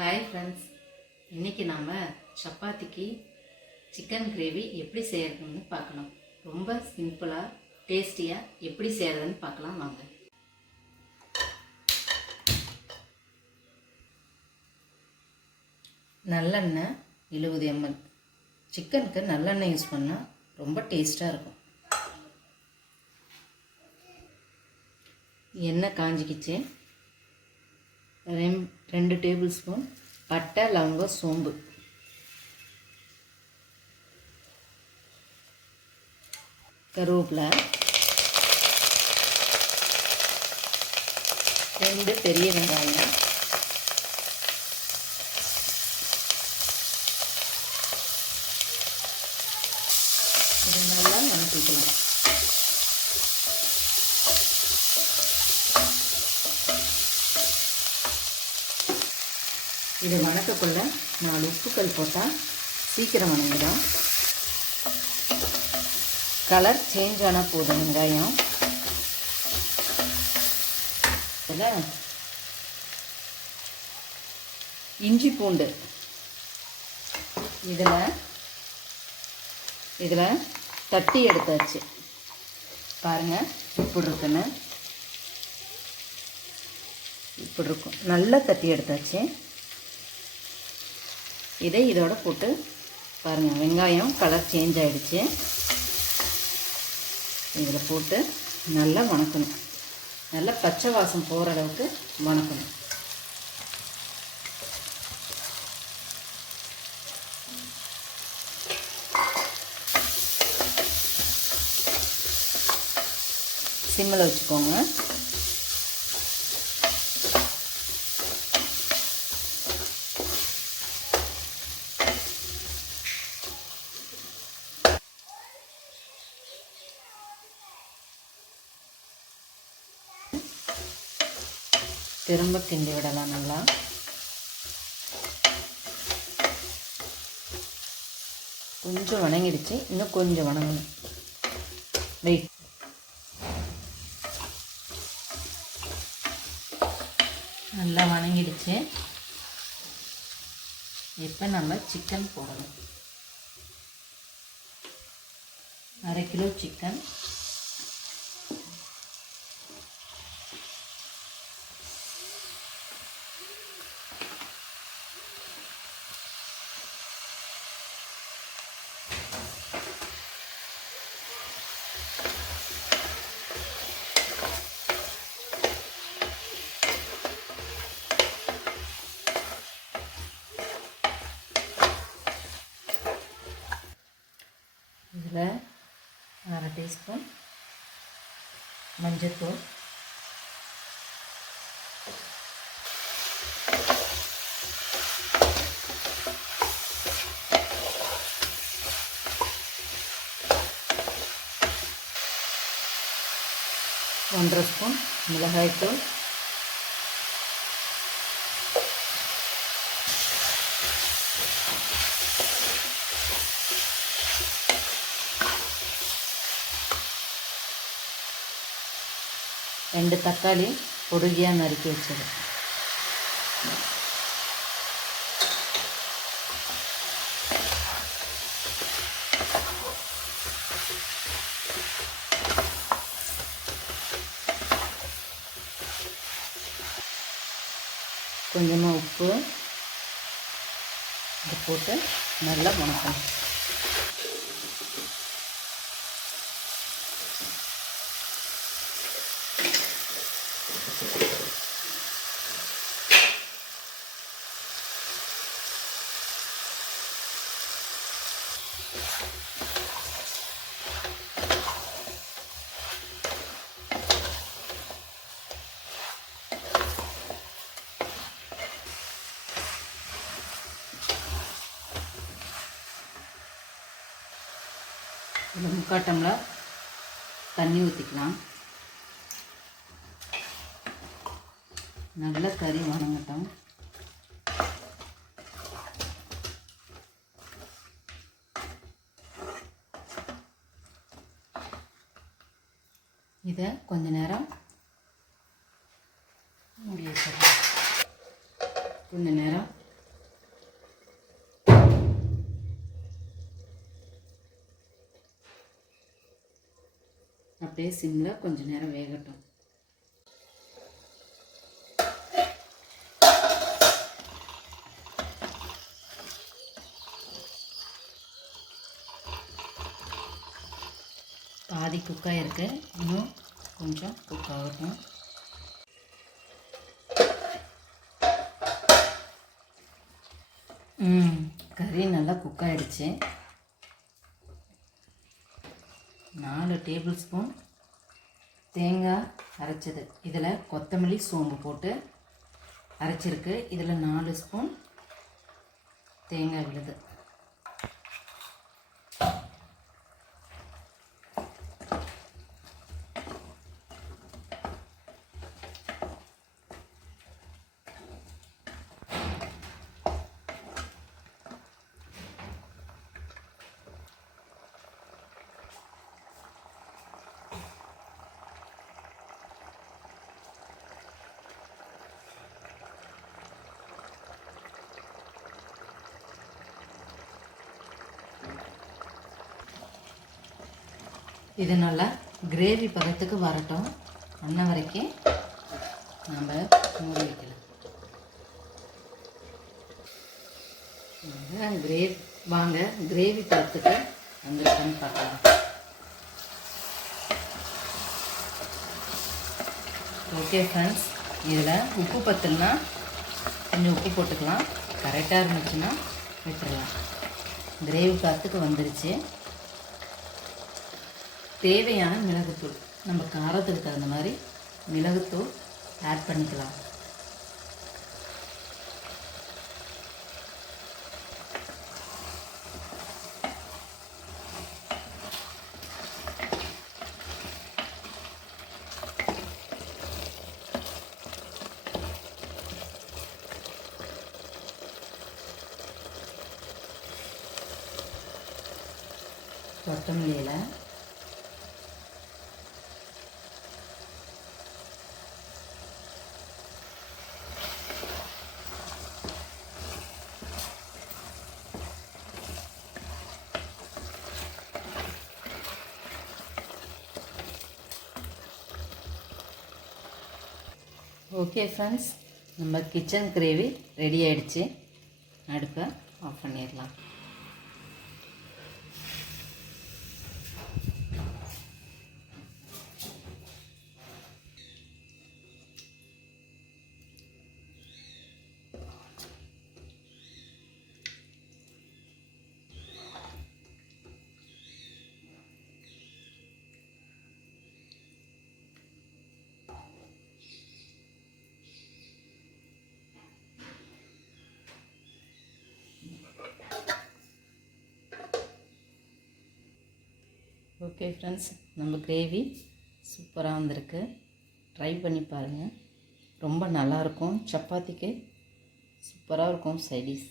Hi friends, இன்றைக்கி நாம் சப்பாத்திக்கு சிக்கன் கிரேவி எப்படி செய்கிறதுன்னு பார்க்கலாம். ரொம்ப சிம்பிளாக டேஸ்டியாக எப்படி செய்கிறதுன்னு பார்க்கலாம் வாங்க. நல்லெண்ணெய் 70 ml. சிக்கனுக்கு நல்லெண்ணெய் யூஸ் பண்ணால் ரொம்ப டேஸ்ட்டாக இருக்கும். எண்ணெய் காஞ்சிக்கிச்சு. 2 டேபிள் ஸ்பூன் பட்டை, லவங்கம், சோம்பு, கருவேப்பிலை, 2 பெரிய வெங்காயம், இது நல்லா வதக்கிக்கலாம். இது வணக்கக்குள்ள 4 உப்புக்கல் போட்டால் சீக்கிரம் வணங்கிடும். கலர் சேஞ்ச் ஆனால் போதும் வெங்காயம். இதில் இஞ்சி பூண்டு இதில் தட்டி எடுத்தாச்சு. பாருங்கள் இப்படி இருக்குன்னு, இப்படி இருக்கும். நல்லா தட்டி எடுத்தாச்சு. இதை இதோட போட்டு பாருங்கள், வெங்காயம் கலர் சேஞ்ச் ஆகிடுச்சு. இதில் போட்டு நல்லா வணக்கணும். நல்லா பச்சை வாசம் போகிற அளவுக்கு வணக்கணும். சிம்மில் வச்சுக்கோங்க. திரும்ப கிண்டி விடலாம். நல்லா கொஞ்சம் வணங்கிடுச்சு, இன்னும் கொஞ்சம் வணங்கணும். வெயிட். நல்லா வணங்கிடுச்சு. இப்போ நம்ம சிக்கன் போடணும். 1/2 கிலோ சிக்கன். இதில் 1/2 டீஸ்பூன் மஞ்சள்தூள், ஒன்றரை ஸ்பூன் மிளகாய்த்தூள், ரெண்டு தக்காளி பொடுகியாக நறுக்கி வச்சது, கொஞ்சமாக உப்பு, இது போட்டு நல்லா வணக்கணும். இதில் 3/4 டம்ளர் தண்ணி ஊற்றிக்கலாம். நல்லா கறி வணங்கட்டும். இதை கொஞ்ச நேரம் மூடி வச்சிடலாம். கொஞ்ச நேரம் அப்படியே சிம்மில் கொஞ்சம் நேரம் வேகட்டும். பாதி குக்காக இருக்குது, இன்னும் கொஞ்சம் குக் ஆகட்டும். கறி நல்லா குக் ஆகிடுச்சு. 4 டேபிள் ஸ்பூன் தேங்காய் அரைச்சது, இதில் கொத்தமல்லி சோம்பு போட்டு அரைச்சிருக்கு. இதில் 4 ஸ்பூன் தேங்காய் விழுது. இது நல்லா கிரேவி பதத்துக்கு வரட்டும். அன்ன வரைக்கும் நம்ம மூடி வைக்கலாம். வாங்க கிரேவி பதத்துக்கு வந்துருக்கான்னு பார்க்கலாம். ஓகே ஃப்ரெண்ட்ஸ், இதில் உப்பு பத்தலைன்னா கொஞ்சம் உப்பு போட்டுக்கலாம், கரெக்டாக இருந்துச்சுன்னா விட்டுடலாம். கிரேவி பதத்துக்கு வந்துருச்சு. தேவையான மிளகுத்தூள், நம்ம காரத்துக்கு தகுந்த மாதிரி மிளகுத்தூள் ஆட் பண்ணிக்கலாம். கொத்தமல்லி இலை, ஓகே ஃப்ரெண்ட்ஸ், நம்ம கிச்சன் கிரேவி ரெடி ஆகிடுச்சு. அடுப்பை ஆஃப் பண்ணிடலாம். ஓகே ஃப்ரெண்ட்ஸ், நம்ம கிரேவி சூப்பராக வந்திருக்கு. ட்ரை பண்ணி பாருங்கள், ரொம்ப நல்லாயிருக்கும். சப்பாத்திக்கு சூப்பராக இருக்கும் சைடிஷ்.